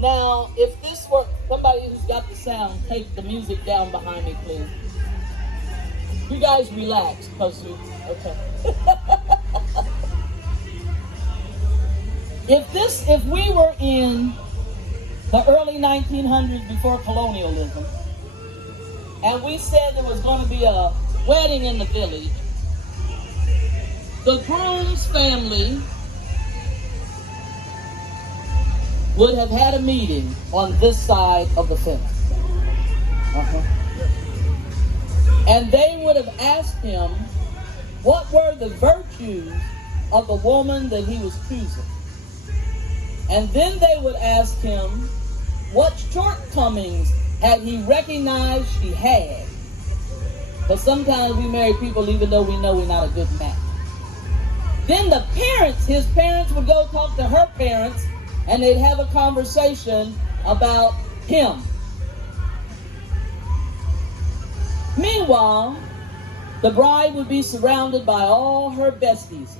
Now, if this were somebody who's got the sound, take the music down behind me, please. You guys relax, because you, okay. If we were in the early 1900s before colonialism, and we said there was going to be a wedding in the village, the groom's family would have had a meeting on this side of the fence. And they would have asked him what were the virtues of the woman that he was choosing. And then they would ask him what shortcomings had he recognized she had. But sometimes we marry people even though we know we're not a good match. Then the parents, his parents, would go talk to her parents, and they'd have a conversation about him. Meanwhile, the bride would be surrounded by all her besties,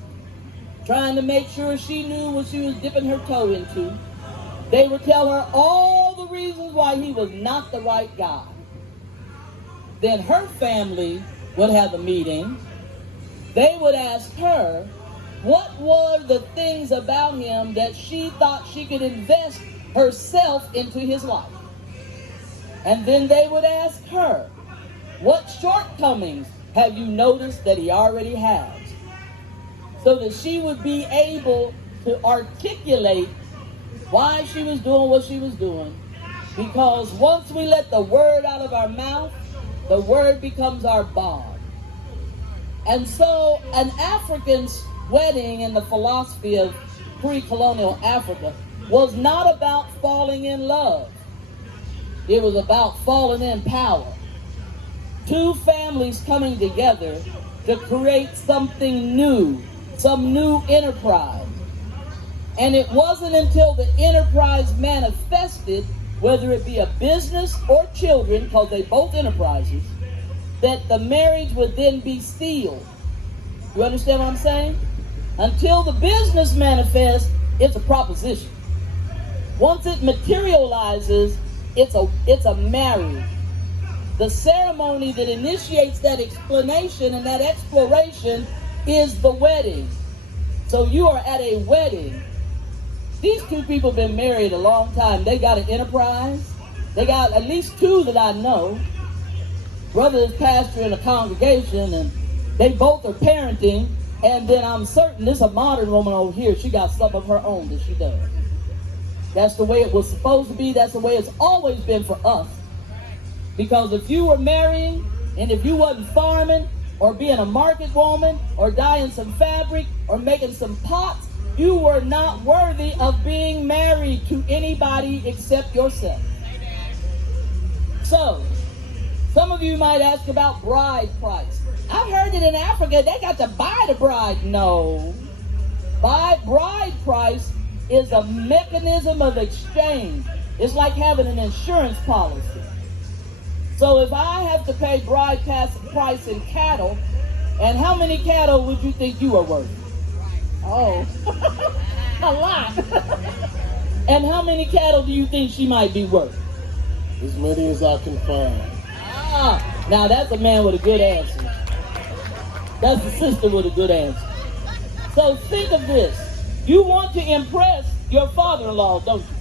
trying to make sure she knew what she was dipping her toe into. They would tell her all the reasons why he was not the right guy. Then her family would have a meeting. They would ask her what were the things about him that she thought she could invest herself into his life. And then they would ask her, what shortcomings have you noticed that he already has? So that she would be able to articulate why she was doing what she was doing. Because once we let the word out of our mouth, the word becomes our bond. And so an African's wedding in the philosophy of pre-colonial Africa was not about falling in love. It was about falling in power. Two families coming together to create something new, some new enterprise. And it wasn't until the enterprise manifested, whether it be a business or children, because they both enterprises, that the marriage would then be sealed. You understand what I'm saying? Until the business manifests, it's a proposition. Once it materializes, it's a marriage. The ceremony that initiates that explanation and that exploration is the wedding. So you are at a wedding. These two people have been married a long time. They got an enterprise. They got at least two that I know. Brother is pastor in a congregation, and they both are parenting. And then I'm certain this is a modern woman over here. She got stuff of her own that she does. That's the way it was supposed to be. That's the way it's always been for us. Because if you were marrying, and if you wasn't farming, or being a market woman, or dyeing some fabric, or making some pots, you were not worthy of being married to anybody except yourself. So, some of you might ask about bride price. I've heard that in Africa they got to buy the bride. No. Bride price is a mechanism of exchange. It's like having an insurance policy. So if I have to pay bride price in cattle, and how many cattle would you think you are worth? Oh, a lot. And how many cattle do you think she might be worth? As many as I can find. Now that's a man with a good answer. That's a sister with a good answer. So think of this. You want to impress your father-in-law, don't you?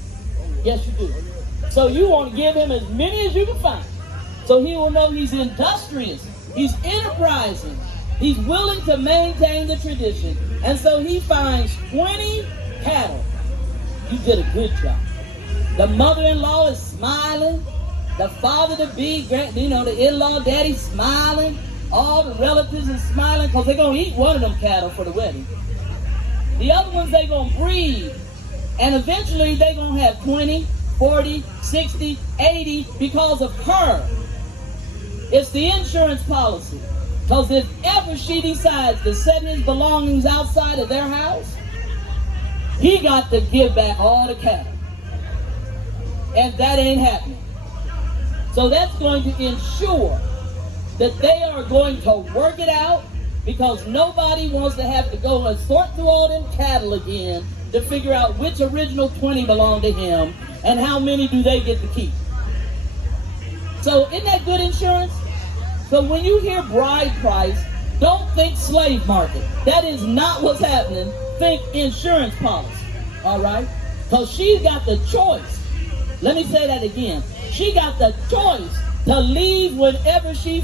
Yes, you do. So you want to give him as many as you can find. So he will know he's industrious. He's enterprising. He's willing to maintain the tradition. And so he finds 20 cattle. You did a good job. The mother-in-law is smiling. The father-to-be, the in-law daddy smiling. All the relatives are smiling because they're going to eat one of them cattle for the wedding. The other ones they're going to breed. And eventually they're going to have 20, 40, 60, 80 because of her. It's the insurance policy. Because if ever she decides to set his belongings outside of their house, he got to give back all the cattle. And that ain't happening. So that's going to ensure that they are going to work it out, because nobody wants to have to go and sort through all them cattle again to figure out which original 20 belong to him and how many do they get to keep? So isn't that good insurance? So when you hear bride price, don't think slave market. That is not what's happening. Think insurance policy. All right? Because she's got the choice. Let me say that again. She got the choice to leave whenever she